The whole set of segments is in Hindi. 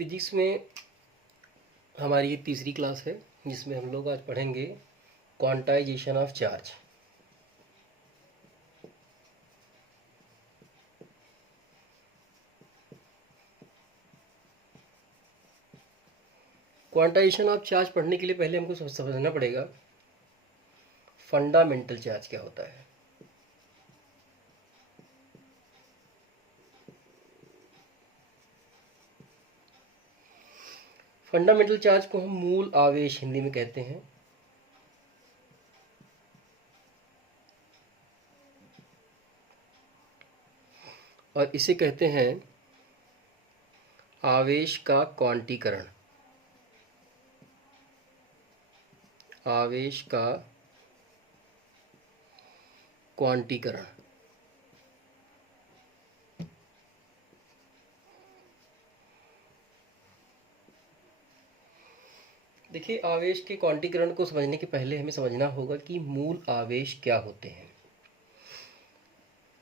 फिजिक्स में हमारी ये तीसरी क्लास है जिसमें हम लोग आज पढ़ेंगे quantization of charge. Quantization of charge पढ़ने के लिए पहले हमको समझना पड़ेगा फंडामेंटल चार्ज क्या होता है। फंडामेंटल चार्ज को हम मूल आवेश हिंदी में कहते हैं। और इसे कहते हैं आवेश का क्वांटीकरण। आवेश का क्वांटीकरण। देखिए, आवेश के क्वांटीकरण को समझने के पहले हमें समझना होगा कि मूल आवेश क्या होते हैं।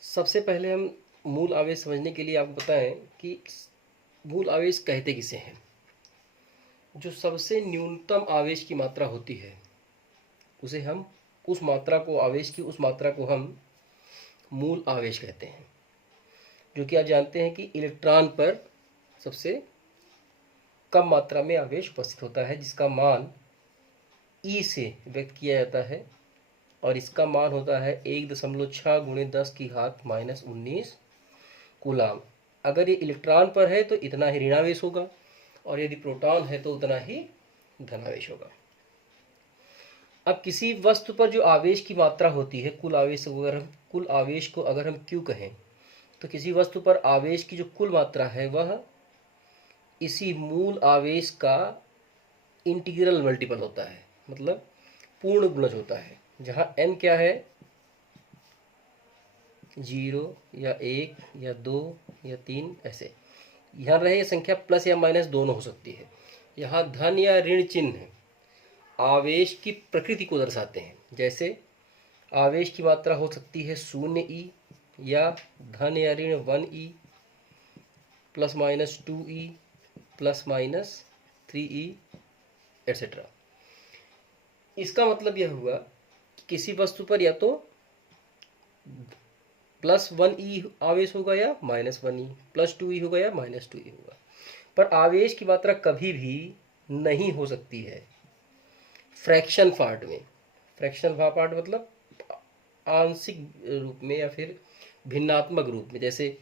सबसे पहले हम मूल आवेश समझने के लिए आपको बताएं कि मूल आवेश कहते किसे हैं। जो सबसे न्यूनतम आवेश की मात्रा होती है उसे हम उस मात्रा को आवेश की उस मात्रा को हम मूल आवेश कहते हैं। जो कि आप जानते हैं कि इलेक्ट्रॉन पर सबसे कम मात्रा में आवेश उपस्थित होता है जिसका मान ई से व्यक्त किया जाता है और इसका मान होता है 1.6 × 10⁻⁻19 कूलाम। अगर ये इलेक्ट्रॉन पर है तो इतना ही ऋणावेश होगा और यदि प्रोटॉन है तो उतना ही धनावेश होगा। अब किसी वस्तु पर जो आवेश की मात्रा होती है, कुल आवेश को अगर हम Q कहें तो किसी वस्तु पर आवेश की जो कुल मात्रा है वह इसी मूल आवेश का इंटीग्रल मल्टीपल होता है, मतलब पूर्ण गुणज होता है। जहाँ n क्या है, 0 या 1 या 2 या 3 ऐसे। यहाँ रहे ये संख्या प्लस या माइनस दोनों हो सकती है। यहाँ धन या ऋण चिन्ह आवेश की प्रकृति को दर्शाते हैं। जैसे आवेश की मात्रा हो सकती है 0 E या धन या ऋण 1 E plus minus 2 E plus minus 3 E etcetera. इसका मतलब यह हुआ कि किसी वस्तु पर या तो प्लस 1 E आवेश होगा या माइनस 1 E, प्लस 2 E होगा या माइनस 2 E होगा। पर आवेश की मात्रा कभी भी नहीं हो सकती है फ्रैक्शन पार्ट में। फ्रैक्शन पार्ट मतलब आंशिक रूप में या फिर भिन्नात्मक रूप में, जैसे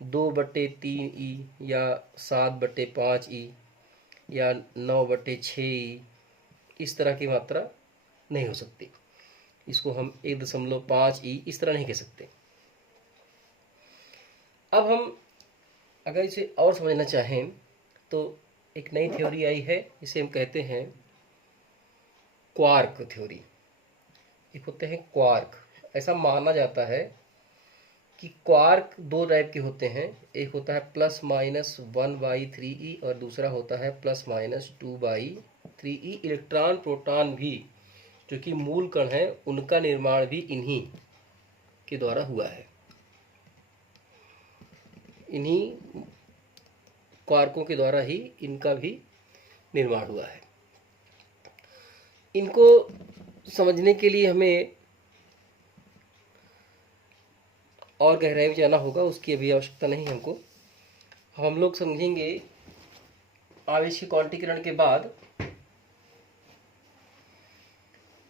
2/3 E या 7/5 E या 9/6 E। इस तरह की मात्रा नहीं हो सकती। इसको हम 1.5 E इस तरह नहीं कह सकते। अब हम अगर इसे और समझना चाहें तो एक नई थ्योरी आई है, इसे हम कहते हैं क्वार्क थ्योरी। एक होते हैं क्वार्क। ऐसा माना जाता है कि क्वार्क दो टाइप के होते हैं। एक होता है +-1/3E और दूसरा होता है +-2/3E। इलेक्ट्रॉन प्रोटॉन भी जो कि मूल कण है उनका निर्माण भी इन्हीं के द्वारा हुआ है। इन्हीं क्वार्कों के द्वारा ही इनका भी निर्माण हुआ है। इनको समझने के लिए हमें और गहराई में जाना होगा, उसकी अभी आवश्यकता नहीं हमको। हम लोग समझेंगे आवेश के क्वांटीकरण के बाद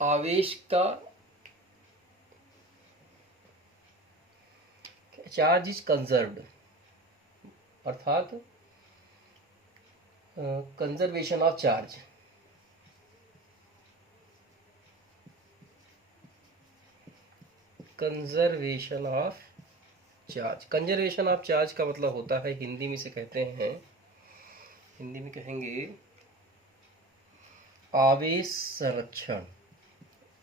आवेश का चार्ज इज कंजर्व्ड, अर्थात conservation of charge. Conservation of charge. Conservation of charge का मतलब होता है, हिंदी में से कहते हैं, हिंदी में कहेंगे आवेश संरक्षण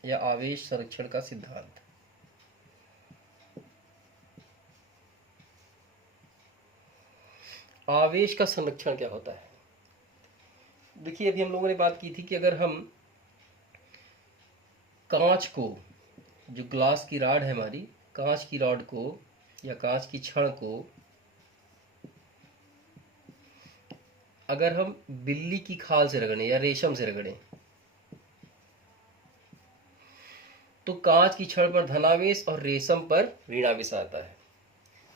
या आवेश संरक्षण का सिद्धांत। आवेश का संरक्षण क्या होता है? देखिए, अभी हम लोगों ने बात की थी कि अगर हम कांच को, जो ग्लास की रॉड है हमारी, कांच की रॉड को या कांच की छड़ को अगर हम बिल्ली की खाल से रगड़ें या रेशम से रगड़ें तो कांच की छड़ पर धनावेश और रेशम पर ऋणावेश आता है।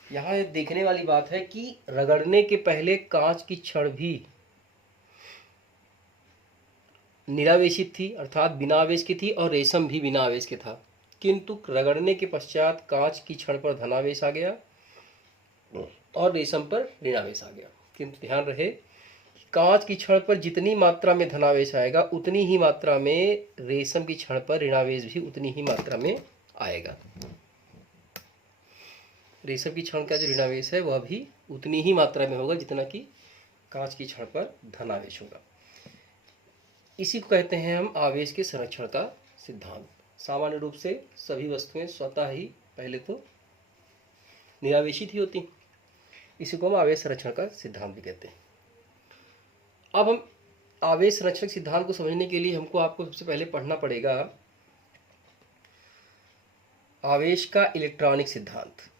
यहाँ देखने वाली बात है कि रगड़ने के पहले कांच की छड़ भी निरावेशित थी, अर्थात बिना आवेश की थी, और रेशम भी बिना आवेश के था, किंतु रगड़ने के पश्चात कांच की छड़ पर धनावेश आ गया और रेशम पर ऋणावेश आ गया। किंतु ध्यान रहे कि कांच की छड़ पर जितनी मात्रा में धनावेश आएगा उतनी ही मात्रा में रेशम की छड़ पर ऋणावेश भी उतनी ही मात्रा में आएगा। रेशम की छड़ का जो ऋणावेश है वह भी उतनी ही मात्रा में होगा जितना कि कांच की छड़ पर धनावेश होगा। इसी को कहते हैं हम आवेश के संरक्षण का सिद्धांत। सामान्य रूप से सभी वस्तुएं स्वतः ही पहले तो निरावेशित ही होती, इसी को हम आवेश संरक्षण का सिद्धांत भी कहते हैं। अब हम आवेश संरक्षण सिद्धांत को समझने के लिए हमको आपको सबसे पहले पढ़ना पड़ेगा आवेश का इलेक्ट्रॉनिक सिद्धांत।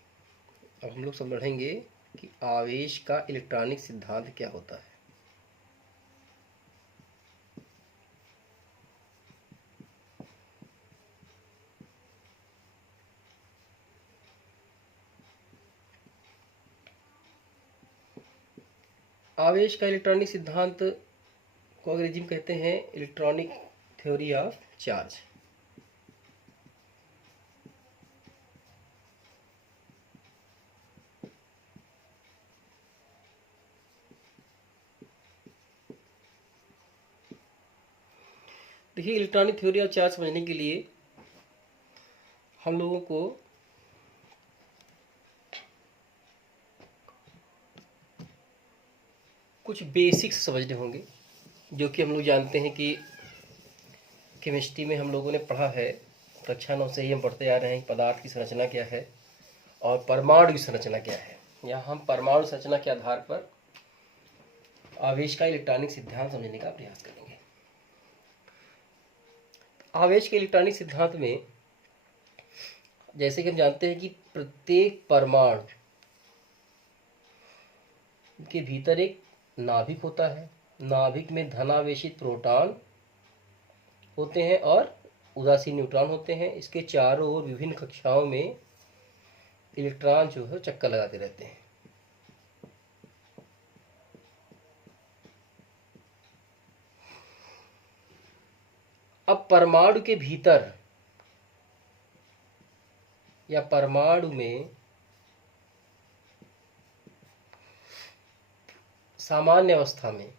अब हम लोग समझेंगे कि आवेश का इलेक्ट्रॉनिक सिद्धांत क्या होता है। आवेश का इलेक्ट्रॉनिक सिद्धांत को अंग्रेजी में कहते हैं इलेक्ट्रॉनिक थ्योरी ऑफ चार्ज। देखिए, इलेक्ट्रॉनिक थ्योरी ऑफ चार्ज समझने के लिए हम लोगों को कुछ बेसिक्स समझने होंगे, जो कि हम लोग जानते हैं कि केमिस्ट्री में हम लोगों ने पढ़ा है। कक्षा 9 से ही हम पढ़ते आ रहे हैं पदार्थ की संरचना क्या है और परमाणु की संरचना क्या है। यहाँ हम परमाणु संरचना के आधार पर आवेश का इलेक्ट्रॉनिक सिद्धांत समझने का प्रयास करेंगे। आवेश के इलेक्ट्रॉनिक सिद्धांत में जैसे कि हम जानते हैं कि प्रत्येक परमाणु के भीतर एक नाभिक होता है। नाभिक में धनावेशित प्रोटॉन होते हैं और उदासीन न्यूट्रॉन होते हैं। इसके चारों ओर विभिन्न कक्षाओं में इलेक्ट्रॉन जो है चक्कर लगाते रहते हैं। अब परमाणु के भीतर या परमाणु में सामान्य अवस्था में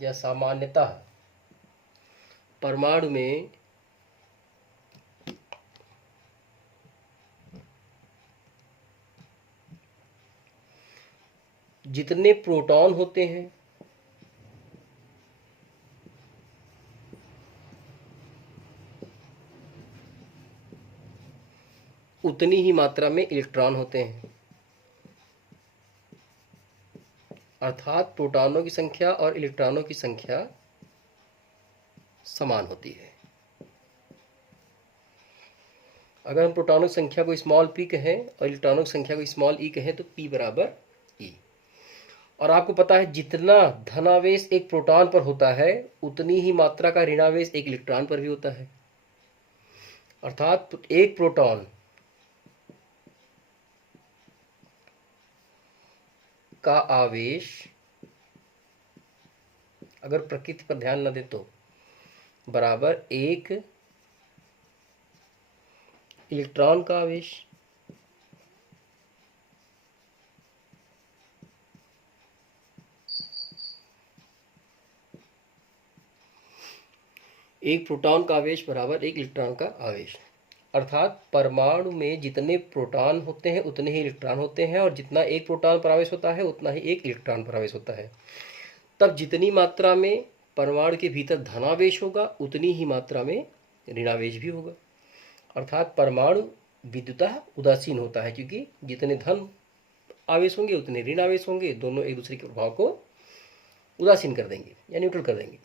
या सामान्यतः परमाणु में जितने प्रोटॉन होते हैं उतनी ही मात्रा में इलेक्ट्रॉन होते हैं, अर्थात प्रोटॉनों की संख्या और इलेक्ट्रॉनों की संख्या समान होती है। अगर हम प्रोटॉनों की संख्या को स्मॉल p कहें और इलेक्ट्रॉनों की संख्या को स्मॉल e कहें तो p बराबर e। और आपको पता है जितना धनावेश एक प्रोटॉन पर होता है उतनी ही मात्रा का ऋणावेश एक इलेक्ट्रॉन पर भी होता है। अर्थात एक प्रोटॉन का आवेश अगर प्रकृति पर ध्यान न दे तो बराबर एक इलेक्ट्रॉन का आवेश। एक प्रोटॉन का आवेश बराबर एक इलेक्ट्रॉन का आवेश। अर्थात परमाणु में जितने प्रोटॉन होते हैं उतने ही इलेक्ट्रॉन होते हैं और जितना एक प्रोटॉन पर आवेश होता है उतना ही एक इलेक्ट्रॉन पर आवेश होता है। तब जितनी मात्रा में परमाणु के भीतर धनावेश होगा उतनी ही मात्रा में ऋणावेश भी होगा। अर्थात परमाणु विद्युतः उदासीन होता है क्योंकि जितने धन आवेश होंगे उतने ऋण आवेश होंगे, दोनों एक दूसरे के प्रभाव को उदासीन कर देंगे या न्यूट्रल कर देंगे।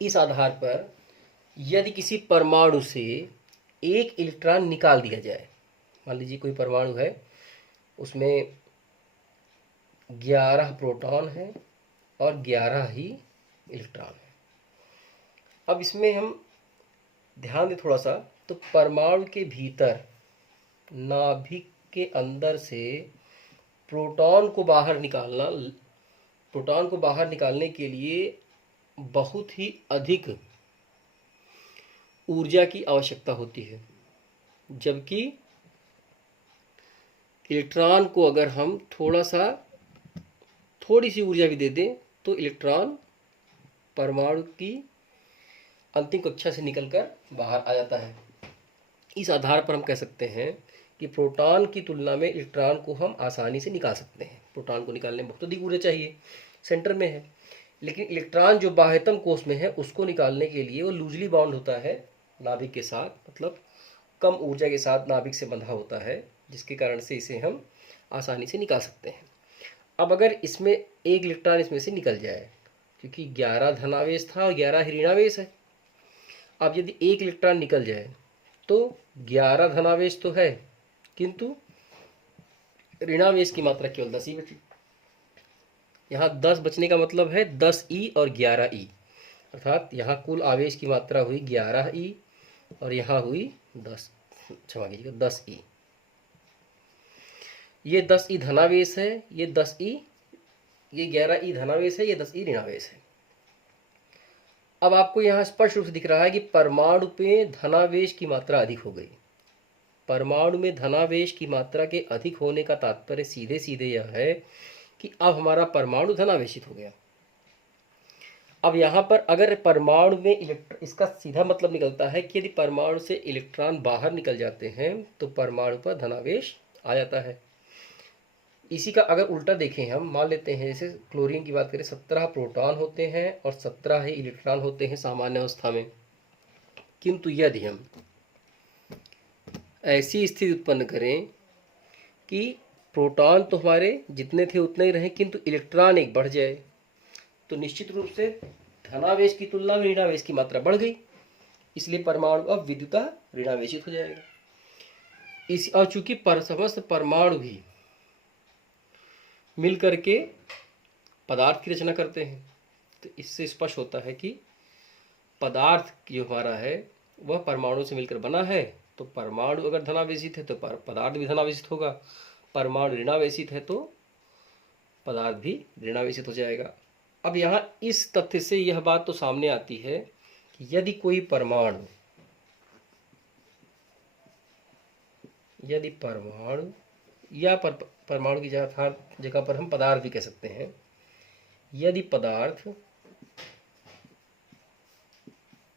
इस आधार पर यदि किसी परमाणु से एक इलेक्ट्रॉन निकाल दिया जाए, मान लीजिए कोई परमाणु है उसमें 11 प्रोटॉन है और 11 ही इलेक्ट्रॉन है। अब इसमें हम ध्यान दें थोड़ा सा, तो परमाणु के भीतर नाभिक के अंदर से प्रोटॉन को बाहर निकालने के लिए बहुत ही अधिक ऊर्जा की आवश्यकता होती है, जबकि इलेक्ट्रॉन को अगर हम थोड़ी सी ऊर्जा भी दे दें तो इलेक्ट्रॉन परमाणु की अंतिम कक्षा से निकलकर बाहर आ जाता है। इस आधार पर हम कह सकते हैं कि प्रोटॉन की तुलना में इलेक्ट्रॉन को हम आसानी से निकाल सकते हैं। प्रोटॉन को निकालने में बहुत अधिक ऊर्जा चाहिए, सेंटर में है, लेकिन इलेक्ट्रॉन जो बाह्यतम कोश में है उसको निकालने के लिए वो लूजली बाउंड होता है नाभिक के साथ, मतलब कम ऊर्जा के साथ नाभिक से बंधा होता है, जिसके कारण से इसे हम आसानी से निकाल सकते हैं। अब अगर इसमें एक इलेक्ट्रॉन इसमें से निकल जाए, क्योंकि 11 धनावेश था और 11 ऋणावेश है, अब यदि एक इलेक्ट्रॉन निकल जाए तो 11 धनावेश तो है, किंतु ऋणावेश की मात्रा केवल 10 ही बची। यहाँ 10 बचने का मतलब है 10E और 11E, अर्थात यहाँ कुल आवेश की मात्रा हुई 11E और यहाँ हुई 10, क्षमा कीजिएगा 10E। ये 10E धनावेश है, ये 11E धनावेश है, ये 10E ऋणावेश है। अब आपको यहाँ स्पष्ट रूप से दिख रहा है कि परमाणु में धनावेश की मात्रा अधिक हो गई। परमाणु में धनावेश की मात्रा के अधिक होने का तात्पर्य सीधे सीधे यह है कि अब हमारा परमाणु धनावेशित हो गया। अब यहाँ पर अगर परमाणु में इसका सीधा मतलब निकलता है कि यदि परमाणु से इलेक्ट्रॉन बाहर निकल जाते हैं तो परमाणु पर धनावेश आ जाता है। इसी का अगर उल्टा देखें, हम मान लेते हैं जैसे क्लोरीन की बात करें, 17 प्रोटॉन होते हैं और 17 ही इलेक्ट्रॉन होते हैं सामान्य अवस्था में, किंतु यदि हम ऐसी स्थिति उत्पन्न करें कि प्रोटॉन तो हमारे जितने थे उतने ही रहे, किंतु इलेक्ट्रॉन एक बढ़ जाए, तो निश्चित रूप से धनावेश की तुलना में ऋणावेश की मात्रा बढ़ गई, इसलिए परमाणु अब विद्युतः ऋणावेशित हो जाएगा। और चूंकि समस्त परमाणु भी मिल करके पदार्थ की रचना करते हैं, तो इससे स्पष्ट होता है कि पदार्थ जो हमारा है वह परमाणु से मिलकर बना है, तो परमाणु अगर धनावेशित है तो पदार्थ भी धनावेशित होगा, परमाणु ऋणावेशित है तो पदार्थ भी ऋणावेशित हो जाएगा। अब यहाँ इस तथ्य से यह बात तो सामने आती है कि यदि कोई परमाणु या परमाणु की जगह पर हम पदार्थ भी कह सकते हैं, यदि पदार्थ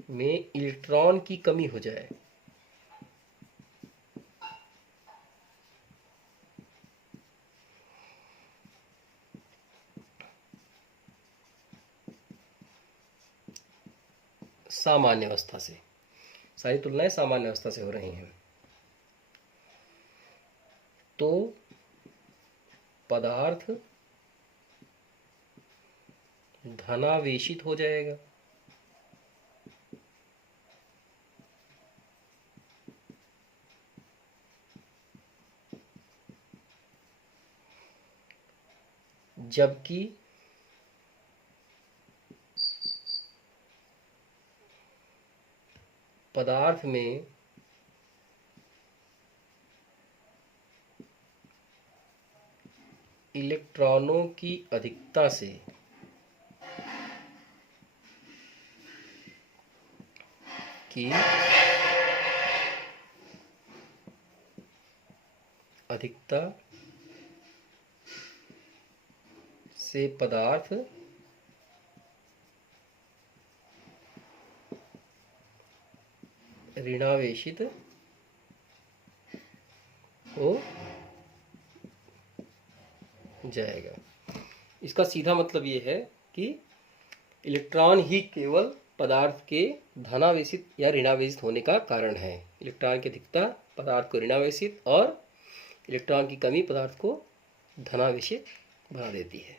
में इलेक्ट्रॉन की कमी हो जाए, सामान्य अवस्था से, सारी तुलनाएं सामान्य अवस्था से हो रही हैं, तो पदार्थ धनावेशित हो जाएगा। जबकि पदार्थ में इलेक्ट्रॉनों की अधिकता से पदार्थ ऋणावेशित हो जाएगा। इसका सीधा मतलब ये है कि इलेक्ट्रॉन ही केवल पदार्थ के धनावेशित या ऋणावेशित होने का कारण है। इलेक्ट्रॉन की अधिकता पदार्थ को ऋणावेशित और इलेक्ट्रॉन की कमी पदार्थ को धनावेशित बना देती है।